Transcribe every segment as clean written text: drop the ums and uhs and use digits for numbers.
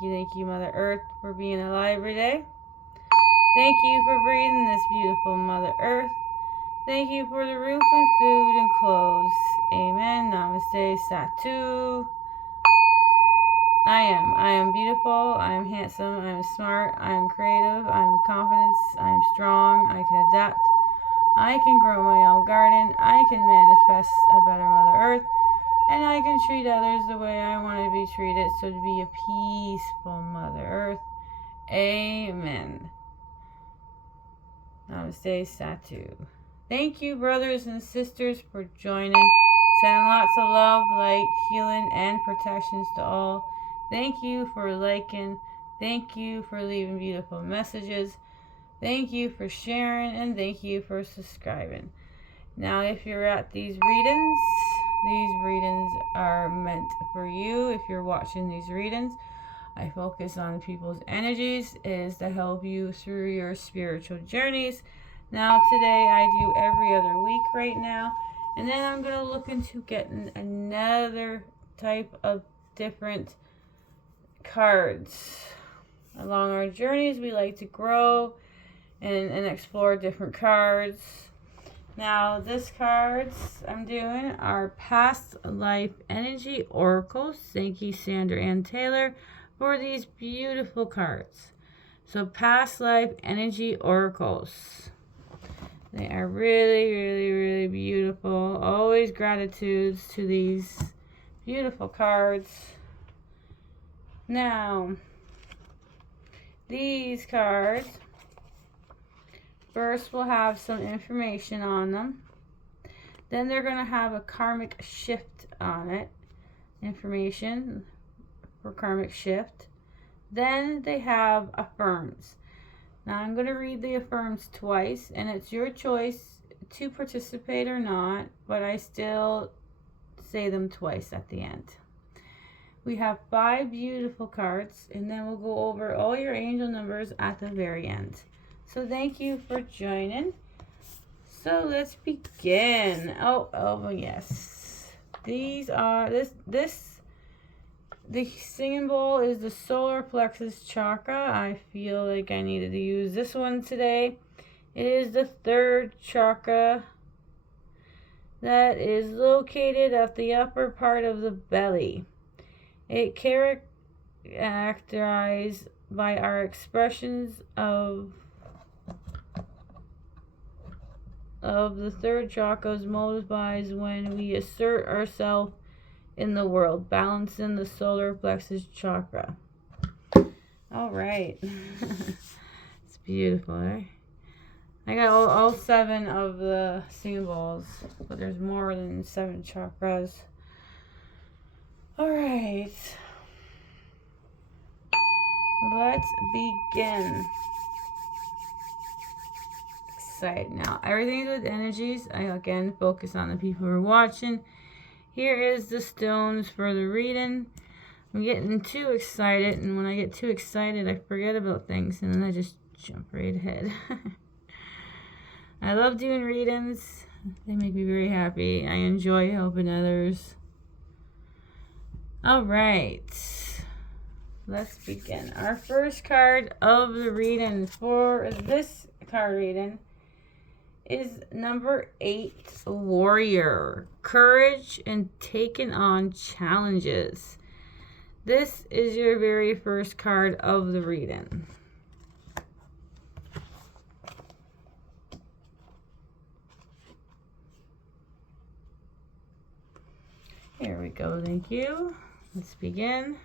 thank you, Mother Earth, for being alive every day. Thank you for breathing this beautiful Mother Earth. Thank you for the roof and food and clothes. Amen. Namaste. Satu. I am beautiful. I am handsome. I am smart. I am creative. I am confident. I am strong. I can adapt. I can grow my own garden. I can manifest a better Mother Earth. And I can treat others the way I want to be treated. So to be a peaceful Mother Earth. Amen. Namaste, Satu. Thank you, brothers and sisters, for joining. Sending lots of love, light, healing, and protections to all. Thank you for liking. Thank you for leaving beautiful messages. Thank you for sharing, and thank you for subscribing. Now, if you're at these readings are meant for you. If you're watching these readings, I focus on people's energies is to help you through your spiritual journeys. Now, today I do every other week right now. And then I'm going to look into getting another type of different cards. Along our journeys, we like to grow and explore different cards. Now, this cards I'm doing are Past Life Energy Oracles. Thank you, Sandra Ann Taylor, for these beautiful cards. So, Past Life Energy Oracles. They are really, really, really beautiful. Always gratitudes to these beautiful cards. Now, these cards first will have some information on them. Then they're going to have a karmic shift on it. Information for karmic shift. Then they have affirms. Now I'm going to read the affirms twice, and it's your choice to participate or not, but I still say them twice at the end. We have 5 beautiful cards, and then we'll go over all your angel numbers at the very end. So thank you for joining. So let's begin. Oh yes. These are the singing bowl is the solar plexus chakra. I feel like I needed to use this one today. It is the 3rd chakra that is located at the upper part of the belly. It characterized by our expressions of the 3rd chakra's motivates when we assert ourselves in the world, balancing the solar plexus chakra. All right. It's beautiful, right? I got all 7 of the symbols, but there's more than 7 chakras. All right. Let's begin. Excited now. Everything's with energies. I again focus on the people who are watching. Here is the stones for the reading. I'm getting too excited, and when I get too excited, I forget about things, and then I just jump right ahead. I love doing readings. They make me very happy. I enjoy helping others. All right. Let's begin. Our first card of the reading for this card reading is number 8, Warrior. Courage and taking on challenges. This is your very first card of the reading. Here we go. Thank you. Let's begin.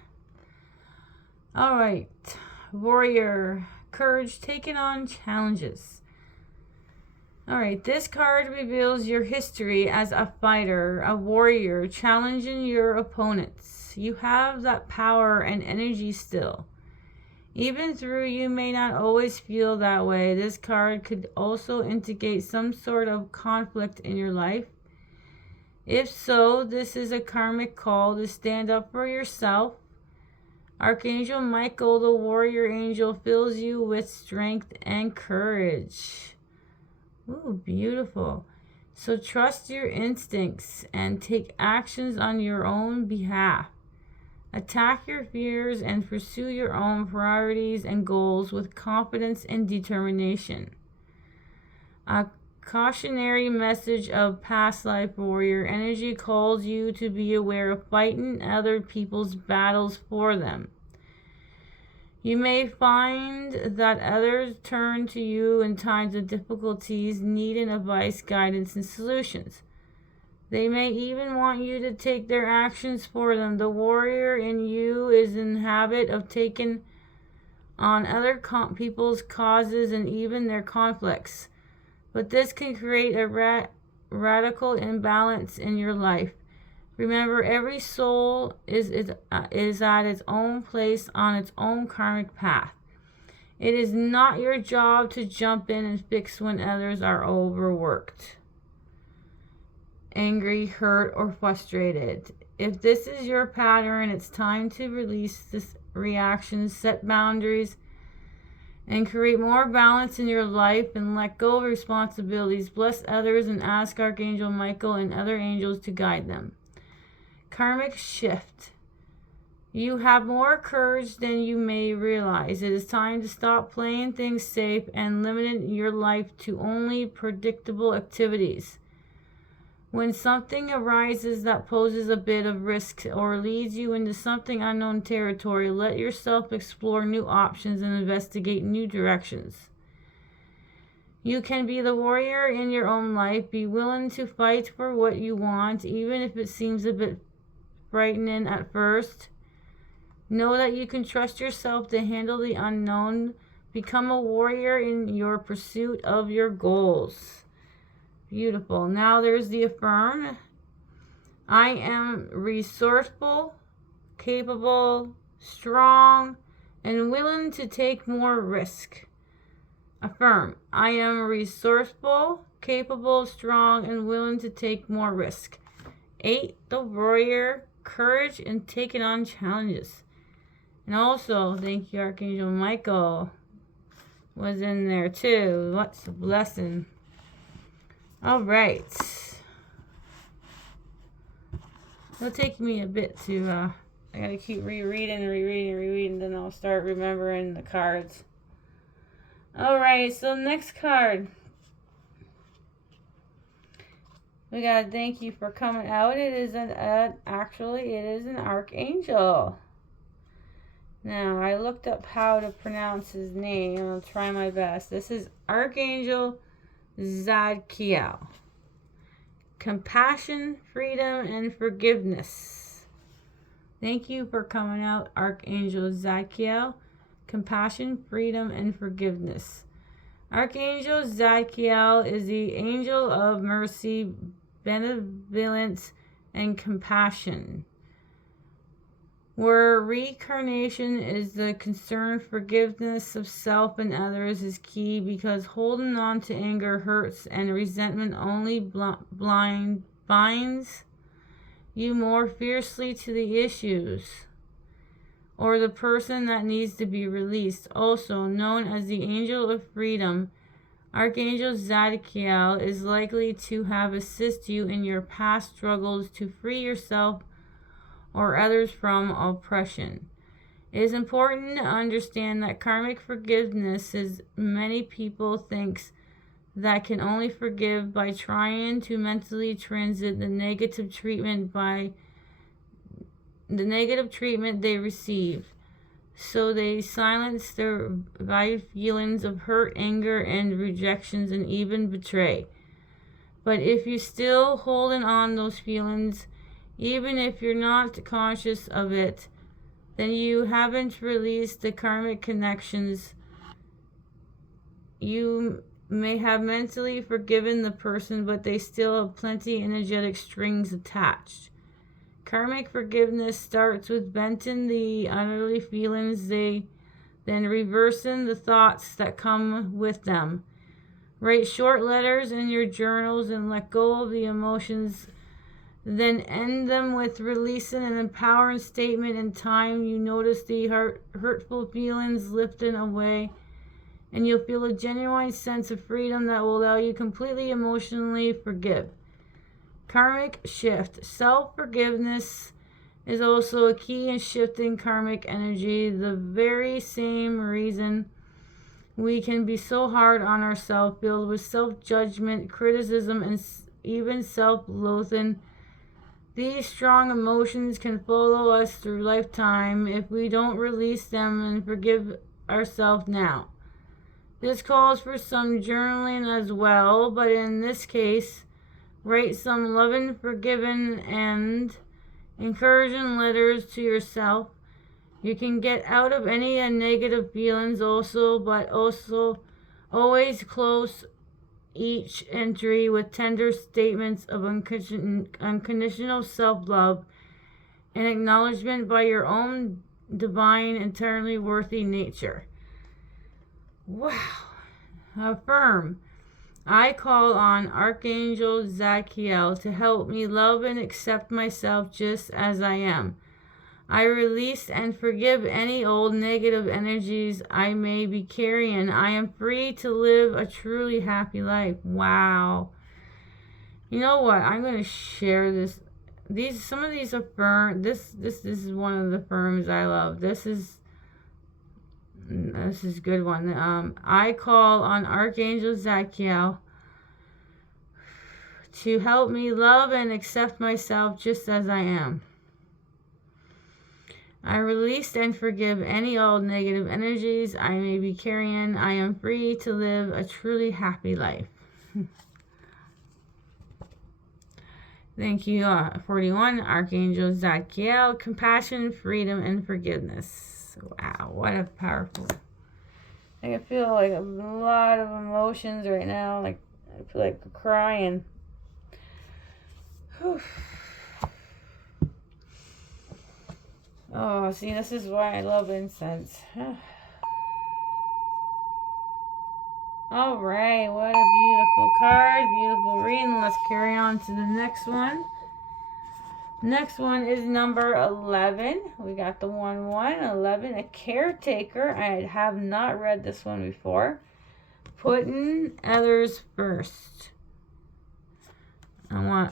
All right. Warrior. Courage, taking on challenges. All right, this card reveals your history as a fighter, a warrior, challenging your opponents. You have that power and energy still. Even though you may not always feel that way, this card could also indicate some sort of conflict in your life. If so, this is a karmic call to stand up for yourself. Archangel Michael, the warrior angel, fills you with strength and courage. Ooh, beautiful. So trust your instincts and take actions on your own behalf. Attack your fears and pursue your own priorities and goals with confidence and determination. A cautionary message of past life warrior energy calls you to be aware of fighting other people's battles for them. You may find that others turn to you in times of difficulties, needing advice, guidance, and solutions. They may even want you to take their actions for them. The warrior in you is in the habit of taking on other people's causes and even their conflicts. But this can create a radical imbalance in your life. Remember, every soul is at its own place on its own karmic path. It is not your job to jump in and fix when others are overworked, angry, hurt, or frustrated. If this is your pattern, it's time to release this reaction, set boundaries, and create more balance in your life and let go of responsibilities. Bless others and ask Archangel Michael and other angels to guide them. Karmic shift. You have more courage than you may realize. It is time to stop playing things safe and limiting your life to only predictable activities. When something arises that poses a bit of risk or leads you into something unknown territory, let yourself explore new options and investigate new directions. You can be the warrior in your own life. Be willing to fight for what you want, even if it seems a bit frightening at first. Know that you can trust yourself to handle the unknown. Become a warrior in your pursuit of your goals. Beautiful. Now there's the affirm. I am resourceful, capable, strong, and willing to take more risk. Affirm. I am resourceful, capable, strong, and willing to take more risk. 8. The warrior. Courage and taking on challenges. And also, thank you, Archangel Michael was in there too. What's a blessing. All right. It'll take me a bit to, I gotta keep rereading, then I'll start remembering the cards. All right, so next card. We gotta thank you for coming out. It is actually it is an archangel. Now, I looked up how to pronounce his name. I'll try my best. This is Archangel Zadkiel. Compassion, freedom, and forgiveness. Thank you for coming out, Archangel Zadkiel. Compassion, freedom, and forgiveness. Archangel Zadkiel is the angel of mercy, benevolence, and compassion. Where reincarnation is the concern, forgiveness of self and others is key, because holding on to anger, hurts, and resentment only binds you more fiercely to the issues or the person that needs to be released. Also known as the Angel of Freedom, Archangel Zadkiel is likely to have assisted you in your past struggles to free yourself or others from oppression. It is important to understand that karmic forgiveness is many people thinks that can only forgive by trying to mentally transit the negative treatment they received. So they silence their valued feelings of hurt, anger, and rejections, and even betray. But if you're still holding on those feelings, even if you're not conscious of it, then you haven't released the karmic connections. You may have mentally forgiven the person, but they still have plenty energetic strings attached. Karmic forgiveness starts with venting the unruly feelings, then reversing the thoughts that come with them. Write short letters in your journals and let go of the emotions. Then end them with releasing an empowering statement. In time, you notice the hurtful feelings lifting away, and you'll feel a genuine sense of freedom that will allow you completely emotionally forgive. Karmic shift. Self-forgiveness is also a key in shifting karmic energy. The very same reason we can be so hard on ourselves, filled with self-judgment, criticism, and even self-loathing. These strong emotions can follow us through lifetime if we don't release them and forgive ourselves now. This calls for some journaling as well, but in this case, write some loving, forgiving, and encouraging letters to yourself. You can get out of any negative feelings also, but also always close each entry with tender statements of unconditional self-love and acknowledgement by your own divine, eternally worthy nature. Wow. Affirm. I call on Archangel Zadkiel to help me love and accept myself just as I am. I release and forgive any old negative energies I may be carrying. I am free to live a truly happy life. Wow. You know what? I'm going to share this. Some of these affirm. This is one of the affirms I love. This is a good one. I call on Archangel Zadkiel to help me love and accept myself just as I am. I release and forgive any old negative energies I may be carrying. I am free to live a truly happy life. Thank you, 41, Archangel Zadkiel, compassion, freedom, and forgiveness. Wow, what a powerful. I feel like a lot of emotions right now. Like I feel like crying. Whew. Oh, see, this is why I love incense. All right, what a beautiful card, beautiful reading. Let's carry on to the next one. Next one is number 11. We got the 11, a caretaker. I have not read this one before. Putting others first. I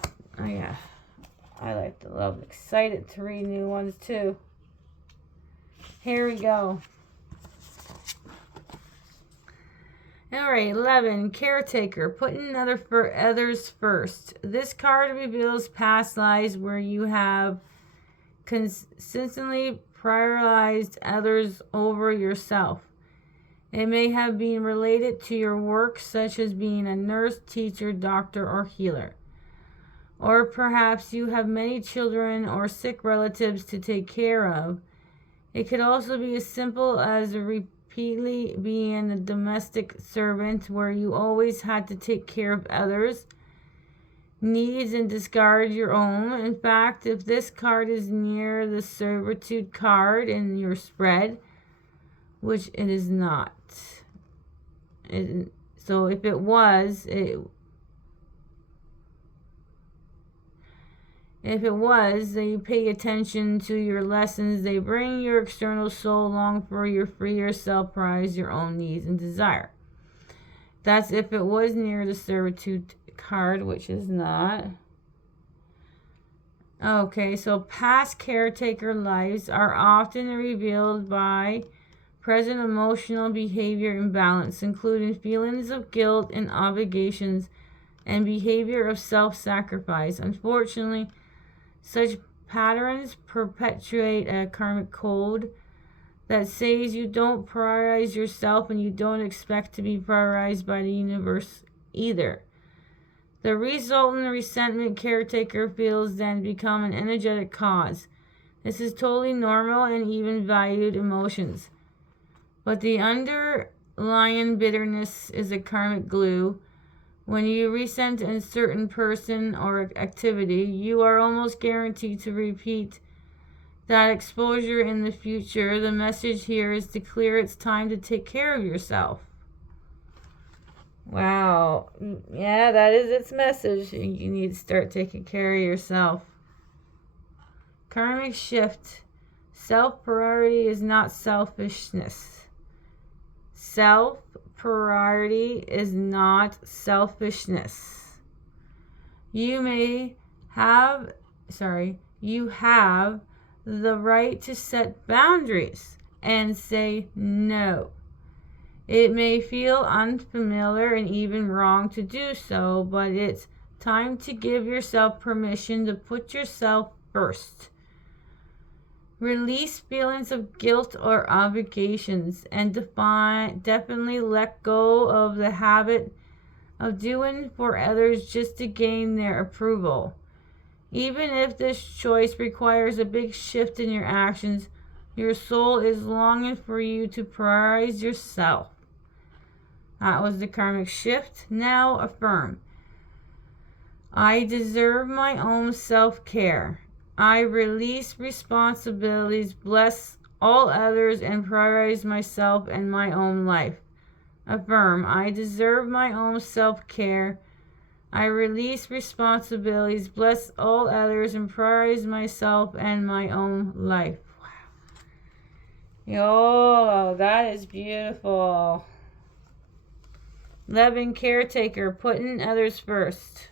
like to love, excited to read new ones too. Here we go. Alright, 11, caretaker, putting others first. This card reveals past lives where you have consistently prioritized others over yourself. It may have been related to your work, such as being a nurse, teacher, doctor, or healer. Or perhaps you have many children or sick relatives to take care of. It could also be as simple as repeatedly being a domestic servant where you always had to take care of others' needs and discard your own. In fact, if this card is near the servitude card in your spread, which it is not. So if it was, then you pay attention to your lessons. They bring your external soul along for your freer self, prize your own needs and desire. That's if it was near the servitude card, which is not. Okay, so past caretaker lives are often revealed by present emotional behavior imbalance, including feelings of guilt and obligations and behavior of self-sacrifice. Unfortunately, such patterns perpetuate a karmic code that says you don't prioritize yourself and you don't expect to be prioritized by the universe either. The resultant resentment caretaker feels then become an energetic cause. This is totally normal and even valued emotions. But the underlying bitterness is a karmic glue. When you resent a certain person or activity, you are almost guaranteed to repeat that exposure in the future. The message here is to clear. It's time to take care of yourself. Wow. Yeah, that is its message. You need to start taking care of yourself. Karmic shift. Self-priority is not selfishness. Self-priority is not selfishness. You have the right to set boundaries and say no. It may feel unfamiliar and even wrong to do so, but it's time to give yourself permission to put yourself first. Release feelings of guilt or obligations and definitely let go of the habit of doing for others just to gain their approval. Even if this choice requires a big shift in your actions, your soul is longing for you to prioritize yourself. That was the karmic shift. Now affirm. I deserve my own self-care. I release responsibilities, bless all others, and prioritize myself and my own life. Affirm. I deserve my own self-care. I release responsibilities, bless all others, and prioritize myself and my own life. Wow. Yo, that is beautiful. Loving caretaker, putting others first.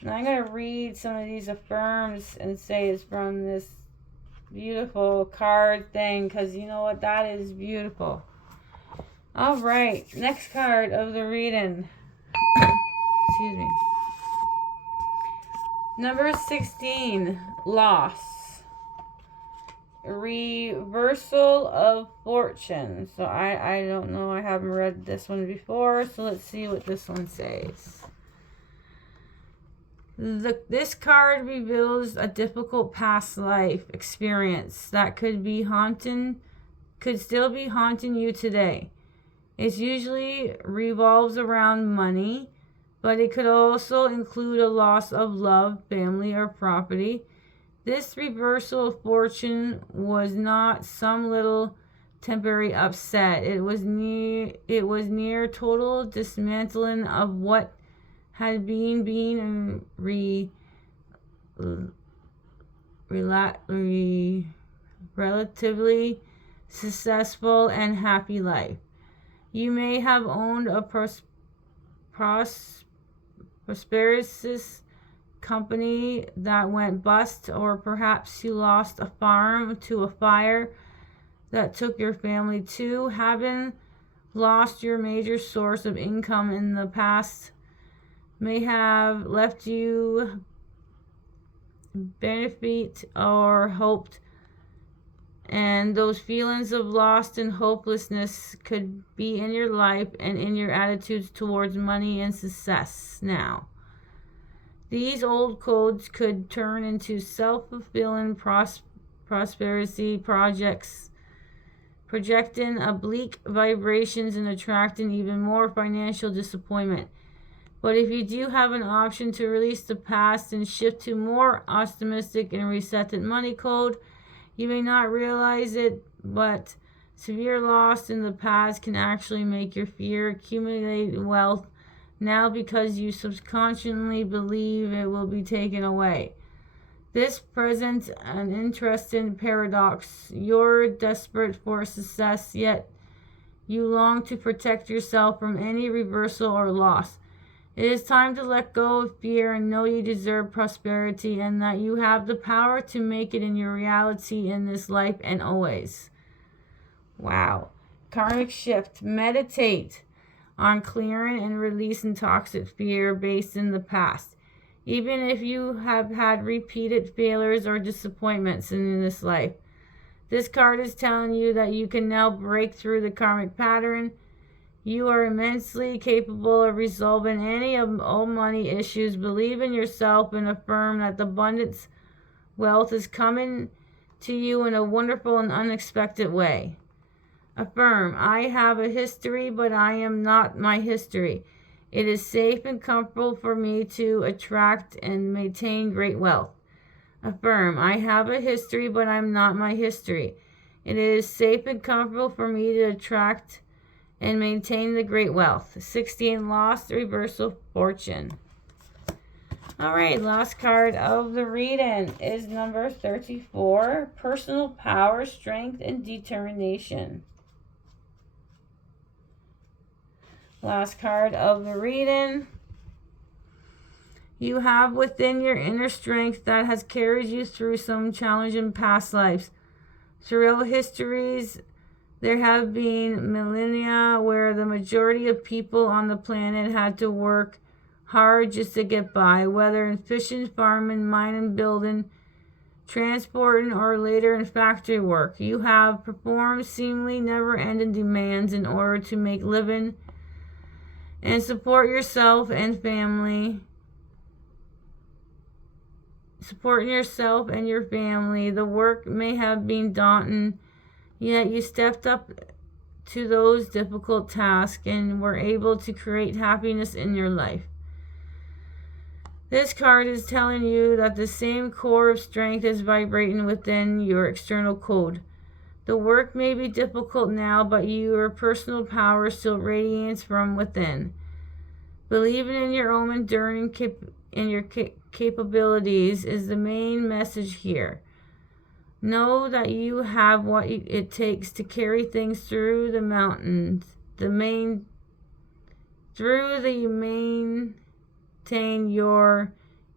And I'm going to read some of these affirms and say it's from this beautiful card thing, because you know what, that is beautiful. All right, next card of the reading. Excuse me. Number 16, loss. Reversal of fortune. So I don't know, I haven't read this one before, so let's see what this one says. This card reveals a difficult past life experience that could still be haunting you today. It usually revolves around money, but it could also include a loss of love, family, or property. This reversal of fortune was not some little temporary upset. It was near total dismantling of what had been relatively successful and happy life. You may have owned a prosperous company that went bust, or perhaps you lost a farm to a fire that took your family too. Having lost your major source of income in the past may have left you benefit or hoped, and those feelings of loss and hopelessness could be in your life and in your attitudes towards money and success now. These old codes could turn into self-fulfilling prosperity projects, projecting oblique vibrations and attracting even more financial disappointment. But if you do have an option to release the past and shift to more optimistic and resetted money code, you may not realize it, but severe loss in the past can actually make your fear accumulate wealth now because you subconsciously believe it will be taken away. This presents an interesting paradox. You're desperate for success, yet you long to protect yourself from any reversal or loss. It is time to let go of fear and know you deserve prosperity and that you have the power to make it in your reality in this life and always. Wow. Karmic shift. Meditate on clearing and releasing toxic fear based in the past. Even if you have had repeated failures or disappointments in this life, this card is telling you that you can now break through the karmic pattern. You are immensely capable of resolving any of all money issues. Believe in yourself and affirm that the abundance wealth is coming to you in a wonderful and unexpected way. Affirm, I have a history, but I am not my history. It is safe and comfortable for me to attract and maintain great wealth. Affirm, I have a history, but I'm not my history. It is safe and comfortable for me to attract and maintain the great wealth. 16, lost, reversal, fortune. All right, last card of the reading is number 34, personal power, strength, and determination. Last card of the reading. You have within your inner strength that has carried you through some challenging past lives. Throughout histories, there have been millennia where the majority of people on the planet had to work hard just to get by, whether in fishing, farming, mining, building, transporting, or later in factory work. You have performed seemingly never-ending demands in order to make living and support yourself and family. Supporting yourself and your family. The work may have been daunting, yet you stepped up to those difficult tasks and were able to create happiness in your life. This card is telling you that the same core of strength is vibrating within your external code. The work may be difficult now, but your personal power still radiates from within. Believing in your own enduring capabilities is the main message here. Know that you have what it takes to carry things through the mountains, maintain your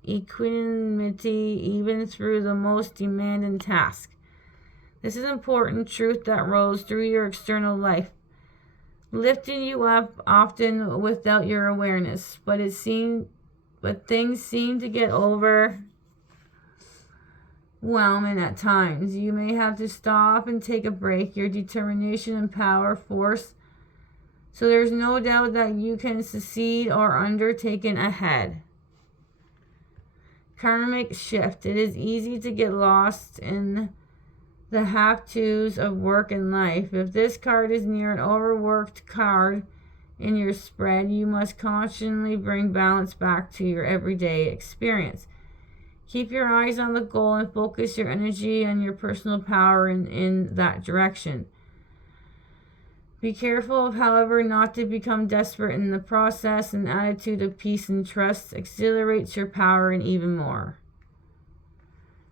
equanimity even through the most demanding task. This is important truth that rolls through your external life, lifting you up often without your awareness. But things seem to get overwhelming at times. You may have to stop and take a break. Your determination and power force. So there's no doubt that you can succeed or undertaken ahead. Karmic shift. It is easy to get lost in the have-tos of work and life. If this card is near an overworked card in your spread, you must constantly bring balance back to your everyday experience. Keep your eyes on the goal and focus your energy and your personal power in that direction. Be careful, however, not to become desperate in the process. An attitude of peace and trust accelerates your power and even more.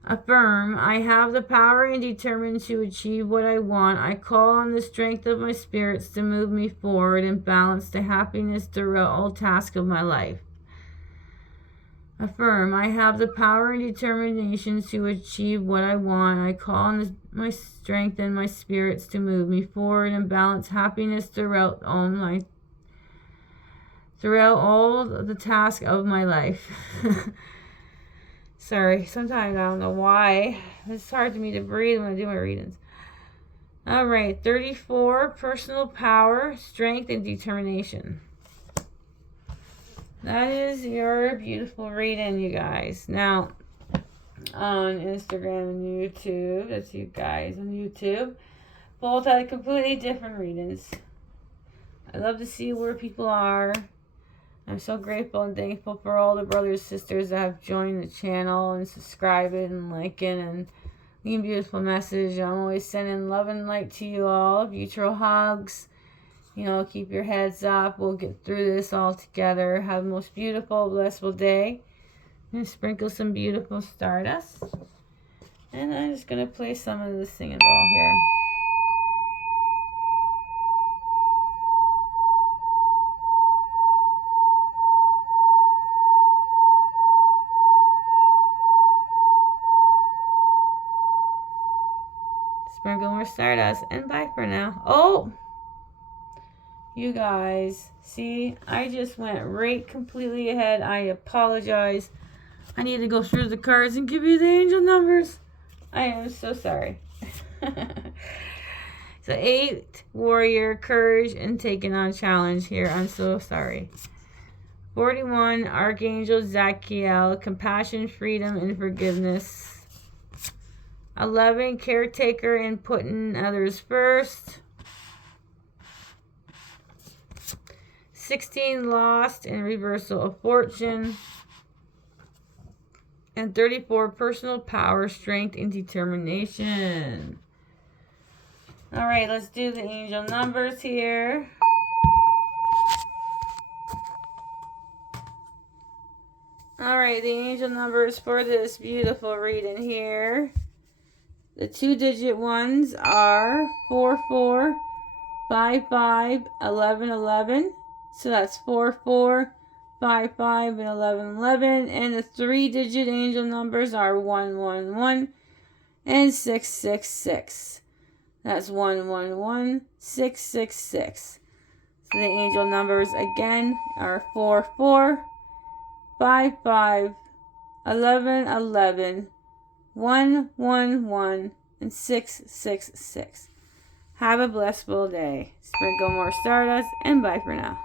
Affirm, I have the power and determined to achieve what I want. I call on the strength of my spirits to move me forward and balance to happiness throughout all tasks of my life. Affirm, I have the power and determination to achieve what I want. I call on my strength and my spirits to move me forward and balance happiness throughout all the tasks of my life. Sorry, sometimes I don't know why. It's hard for me to breathe when I do my readings. All right, 34, personal power, strength, and determination. That is your beautiful reading, you guys. Now, on Instagram and YouTube, that's you guys on YouTube, both had completely different readings. I love to see where people are. I'm so grateful and thankful for all the brothers and sisters that have joined the channel and subscribing and liking and leaving beautiful message. I'm always sending love and light to you all. Mutual hugs. You know, keep your heads up. We'll get through this all together. Have the most beautiful, blissful day. I'm going to sprinkle some beautiful stardust. And I'm just going to play some of the singing bowl here. Sprinkle more stardust. And bye for now. Oh! You guys, see, I just went right completely ahead. I apologize. I need to go through the cards and give you the angel numbers. I am so sorry. So 8, warrior, courage, and taking on challenge here. I'm so sorry. 41, archangel Zachiel, compassion, freedom, and forgiveness. 11, caretaker and putting others first. 16, lost and reversal of fortune. And 34, personal power, strength, and determination. All right, let's do the angel numbers here. All right, the angel numbers for this beautiful reading here. The 2-digit ones are 44, 55, 11, 11. So that's 44, 5, 5, and 11, 11. And the 3-digit angel numbers are 1, 1, 1, and 6, 6, 6. That's 1, 1, 1, 6, 6, 6. So the angel numbers again are 4, 4, 5, 5, 11, 11, 1, 1, 1, and 6, 6, 6. Have a blissful day. Sprinkle more stardust, and bye for now.